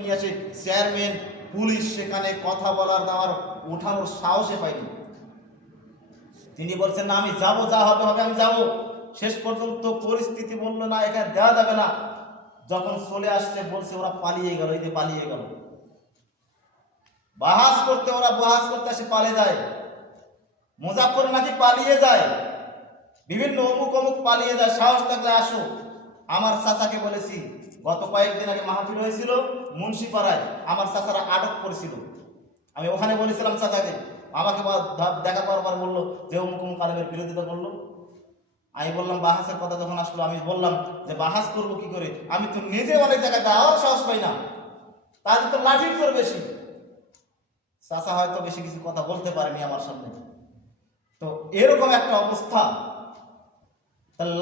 নিয়ে আসে chairman, police সেখানে কথা বলার দেওয়ার ওঠানোর সাহসে পাইনি। তিনি বলছেন না আমি যাব, যা হবে হবে আমি যাব। শেষ পর্যন্ত পরিস্থিতি বললো না এখানে দেওয়া যাবে না। যখন চলে আসছে বলছে ওরা পালিয়ে গেল, এই যে পালিয়ে গেল। ওরা বাহাস করতে আসে পালিয়ে যায়। মুজাফফর নাকি পালিয়ে যায়, বিভিন্ন অমুক অমুক পালিয়ে যায়। সাহস থাকলে আসো। আমার চাচাকে বলেছি, গত কয়েকদিন আগে মাহফিল হয়েছিল মুন্সিপাড়ায়, আমার চাচারা আটক করেছিল। আমি ওখানে বলেছিলাম চাচাকে, আমাকে দেখা পাওয়ার পর বললো যে অমুক অমুক আলেমের বিরোধিতা করলো। আমি বললাম বাহাসের কথা যখন আসলো, আমি বললাম যে বাহাস করবো কি করে, আমি তো নিজে অনেক জায়গায় যাওয়ার সাহস পাই না, তাদের তো লাঠির জোর বেশি। চাচা হয়তো বেশি কিছু কথা বলতে পারেনি আমার সামনে। তো এরকম একটা অবস্থা।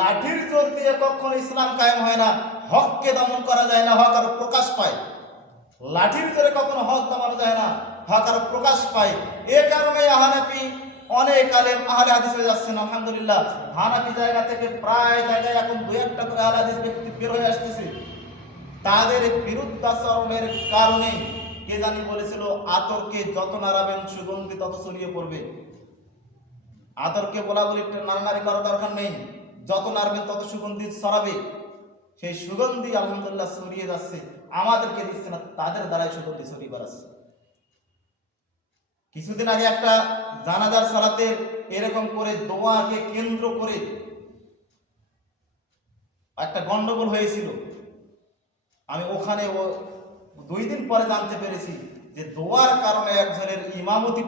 লাঠির জোর দিয়ে কখনো ইসলাম কায়েম হয় না, হককে দমন করা যায় না, হক আরো প্রকাশ পায়। লাঠির জোরে কখনো হক দমানো যায় না, হক আরো প্রকাশ পায়। এ কারণে হানাফি অনেক আলেম আহলে হাদিস হয়ে যাচ্ছেন আলহামদুলিল্লাহ। হানাফি জায়গা থেকে প্রায় জায়গায় এখন দুই একটা করে আহলে হাদিস ব্যক্তি বের হয়ে আসতেছে। তাদের বিরুদ্ধাচরণের কারণে কে জানি বলেছিল, আতরকে যত নাড়াবেন সুগন্ধি তত ছড়িয়ে পড়বে। আতরকে বলা বলি নাড়ানাড়ি করার দরকার নেই, যত নাড়বেন তত সুগন্ধি ছড়াবে। সেই সুগন্ধি আলহামদুলিল্লাহ ছড়িয়ে যাচ্ছে, আমাদেরকে দিচ্ছে না, তাদের দ্বারাই সুগন্ধি ছড়িয়ে বেড়াচ্ছে। কিছুদিন আগে একটা জানাজার সালাতের এরকম করে দোয়াকে কেন্দ্র করে একটা গন্ডগোল হয়েছিল। আমি ওখানে 2 দিন পরে জানতে পেরেছি যে দোয়ার কারণে একজনের ইমামতি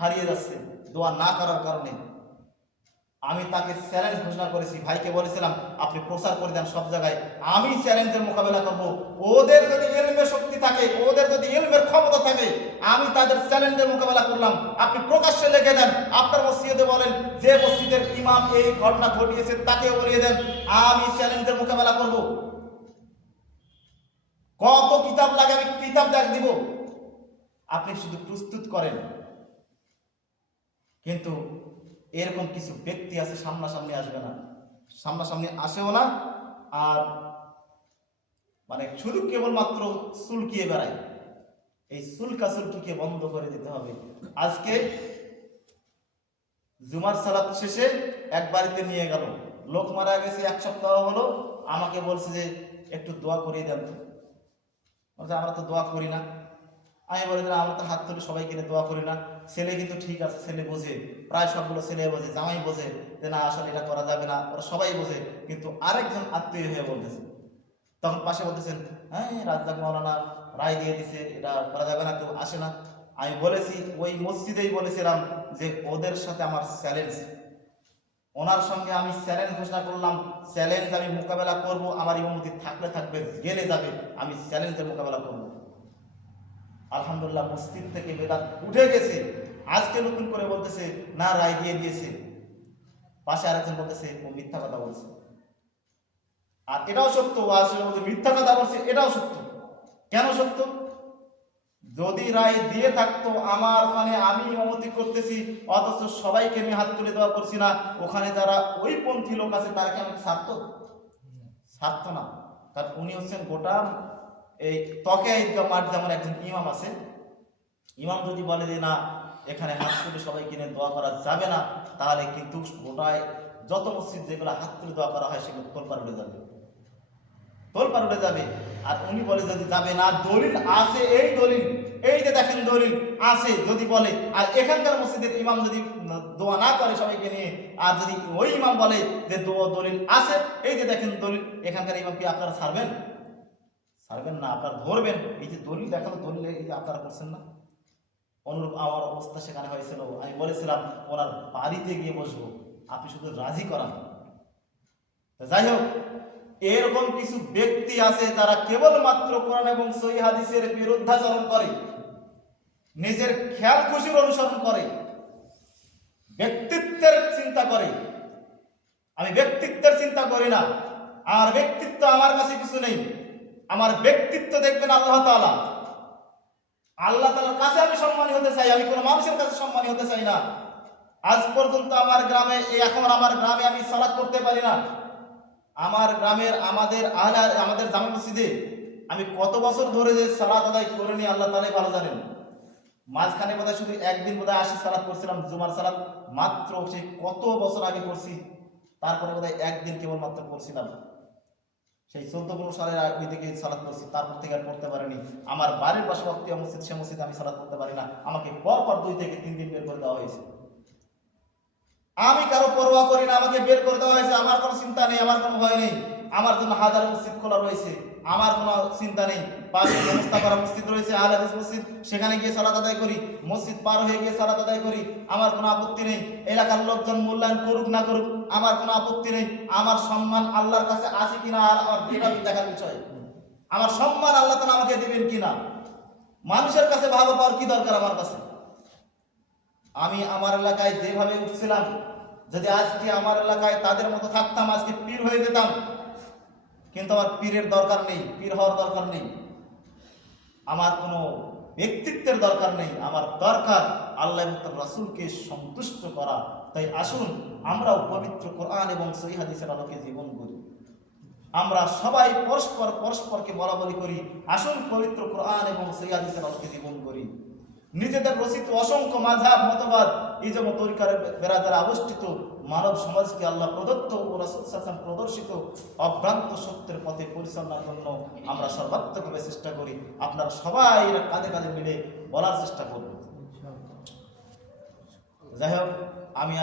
হারিয়ে যাচ্ছে, দোয়া না করার কারণে। আমি তাকে চ্যালেঞ্জ ঘোষণা করেছি, ভাইকে বলেছিলাম আপনি প্রচার করে দেন সব জায়গায়, আমি চ্যালেঞ্জের মোকাবেলা করব। ওদের যদি ইলমের শক্তি থাকে, ওদের যদি ইলমের ক্ষমতা থাকে, আমি তাদের চ্যালেঞ্জের মোকাবেলা করলাম। আপনি প্রকাশ্যে লিখে দেন, আপনার মসজিদে বলেন যে মসজিদের ইমাম এই ঘটনা ঘটিয়েছে তাকেও বলিয়ে দেন, আমি চ্যালেঞ্জের মোকাবেলা করব। কত কিতাব লাগে আমি কিতাব দেখ দিব, আপনি শুধু প্রস্তুত করেন। কিন্তু এরকম কিছু ব্যক্তি আছে সামনাসামনি আসবে না, সামনাসামনি আসেও না, আর মানে শুধু কেবলমাত্র চুলকিয়ে বেড়ায়। এই চুলকিকে বন্ধ করে দিতে হবে। আজকে জুমার সালাত শেষে এক বাড়িতে নিয়ে গেল, লোক মারা গেছে 1 সপ্তাহ হলো, আমাকে বলছে যে একটু দোয়া করিয়ে দেন তো। বলছে আমরা তো দোয়া করি না। আমি বলে দিলাম আমরা তো হাত তুলে সবাই কিনে দোয়া করি না। ছেলে কিন্তু ঠিক আছে, ছেলে বোঝে, প্রায় সবগুলো ছেলে বোঝে, জামাই বোঝে যে না আসলে এটা করা যাবে না, ওরা সবাই বোঝে। কিন্তু আরেকজন আত্মীয় হয়ে বলতেছে, তখন পাশে বলতেছেন হ্যাঁ রাজ্জাক মাওলানা রায় দিয়ে দিছে, এটা করা যাবে না, কেউ আসে না। আমি বলেছি ওই মসজিদেই বলেছিলাম যে ওদের সাথে আমার চ্যালেঞ্জ, ওনার সঙ্গে আমি চ্যালেঞ্জ ঘোষণা করলাম, চ্যালেঞ্জ আমি মোকাবেলা করব, আমার ইমামতি থাকলে থাকবে, গেলে যাবে, আমি চ্যালেঞ্জের মোকাবেলা করব। আলহামদুলিল্লাহ মসজিদ থেকে বেদাত উঠে গেছে। আজকে নতুন করে বলতেছে না রায় দিয়ে দিয়েছে, পাশে আরেকজন বলতেছে ও মিথ্যা কথা বলছে। আর এটাও সত্য, আসলে মিথ্যা কথা বলছে, এটাও সত্য। কেন সত্য? যদি রায় দিয়ে থাকতো আমার ওখানে আমি ইমামতি করতেছি, অথচ সবাইকে আমি হাত তুলে দেওয়া করছি না, ওখানে যারা ওই পন্থী লোক আছে তারা কি আমাকে ছাড়তো না। কারণ উনি হচ্ছেন গোটা এই তকে ঈদগাহ মাঠ যেমন একজন ইমাম আছে, ইমাম যদি বলে যে না এখানে হাত তুলে সবাই কিনে দোয়া করা যাবে না, তাহলে কিন্তু গোটায় যত মসজিদ যেগুলো হাত তুলে দোয়া করা হয় সেগুলো তোলপাড় উঠে যাবে, তোলপাড় উঠে যাবে। আর উনি বলে যদি যাবে না, দলিল আছে, এই দলিল, এই যে দেখেন দলিল আছে যদি বলে, আর এখানকার মসজিদের ইমাম যদি দোয়া না করে সবাইকে নিয়ে, আর যদি ওই ইমাম বলে যে দলিল আছে, এই যে দেখেন দলিল, এখানকার ইমাম কি আপনারা ছাড়বেন? ছাড়বেন না, আপনারা ধরবেন। এই যে দলিল দেখানো, দলিল এই যে আপনারা করছেন না। অনুরূপ আমার অবস্থা সেখানে হয়েছিল। আমি বলেছিলাম ওনার বাড়িতে গিয়ে বসবো, আপনি শুধু রাজি করান। যাই হোক, এরকম কিছু ব্যক্তি আছে যারা কেবলমাত্র কোরআন এবং সহিহ হাদিসের বিরুদ্ধাচরণ করে, নিজের খেয়াল খুশির অনুসরণ করে, ব্যক্তিত্বের চিন্তা করে। আমি ব্যক্তিত্বের চিন্তা করি না, আর ব্যক্তিত্ব আমার কাছে কিছু নেই। আমার ব্যক্তিত্ব দেখবেন আল্লাহ তাআলা, আল্লাহ তাআলার কাছে আমি সম্মানী হতে চাই, আমি কোনো মানুষের কাছে সম্মানী হতে চাই না। আজ পর্যন্ত আমার গ্রামে, এখন আমার গ্রামে আমি সালাত করতে পারি না। আমার গ্রামের আমাদের জামে মসজিদে আমি কত বছর ধরে যে সালাত আদায় করে নি আল্লাহ তাআলাই ভালো জানেন। মাঝখানে বোধহয় শুধু একদিন বোধহয় 80 সালাত করছিলাম, জুমার সালাত মাত্র, সে কত বছর আগে করছি। তারপরে বোধহয় একদিন কেবলমাত্র করছিলাম, সেই 14-15 সালের ওই দিকে সালাত করছি। তারপর থেকে আর পড়তে পারিনি। আমার বাড়ির পাশে ওয়াক্তিয়া মসজিদ, সে মসজিদে আমি সালাত করতে পারি না। আমাকে পর 2 থেকে 3 দিন বের করে দেওয়া হয়েছে। আমি কারো পরোয়া করি না, আমাকে বের করে দেওয়া হয়েছে। আমার কোনো চিন্তা নেই, আমার কোনো ভয় নেই। আমার জন্য হাজার মসজিদ খোলা রয়েছে, আমার কোনো চিন্তা নেই। পাশে ব্যবস্থা করা মসজিদ রয়েছে, আহলে হাদিস মসজিদ, সেখানে গিয়ে সালাত আদায় করি। মসজিদ পার হয়ে গিয়ে সালাত আদায় করি, আমার কোনো আপত্তি নেই। এলাকার লোকজন মূল্যায়ন করুক না করুক, আমার কোনো আপত্তি নেই। আমার সম্মান আল্লাহর কাছে আছে কিনা আর দেখার বিষয়। আমার সম্মান আল্লাহ তাআলা আমাকে দিবেন কিনা, মানুষের কাছে ভালো পাওয়ার কি দরকার আমার কাছে। আমি আমার এলাকায় যেভাবে উঠছিলাম, যদি আজকে আমার এলাকায় তাদের মতো থাকতাম, আজকে পীর হয়ে যেতাম। কিন্তু আমার পীরের দরকার নেই, পীর হওয়ার দরকার নেই, আমার কোনো ব্যক্তিত্বের দরকার নেই। আমার দরকার আল্লাহ এবং তার রাসূলকে সন্তুষ্ট করা। তাই আসুন আমরাও পবিত্র কোরআন এবং সহিহ হাদিসের আলোকে জীবন গড়ি। আমরা সবাই পরস্পরকে বলাবলি করি, আসুন পবিত্র কোরআন এবং সহিহ হাদিসের আলোকে জীবন করি। নিজেদের রচিত অসংখ্য মাযহাব, মতবাদ, ইজম ও তরিকার বেড়াজারে আবিষ্কৃত মানব সমাজকে আল্লাহ প্রদত্ত ও রাসূল সাল্লাল্লাহু আলাইহি ওয়াসাল্লাম প্রদর্শিত অভ্রান্ত সত্যের পথে পরিচালনার জন্য আমরা সর্বাত্মকভাবে চেষ্টা করি। আপনারা সবাই কাঁধে কাঁধে মিলে বলার চেষ্টা করব। যাই হোক, আমি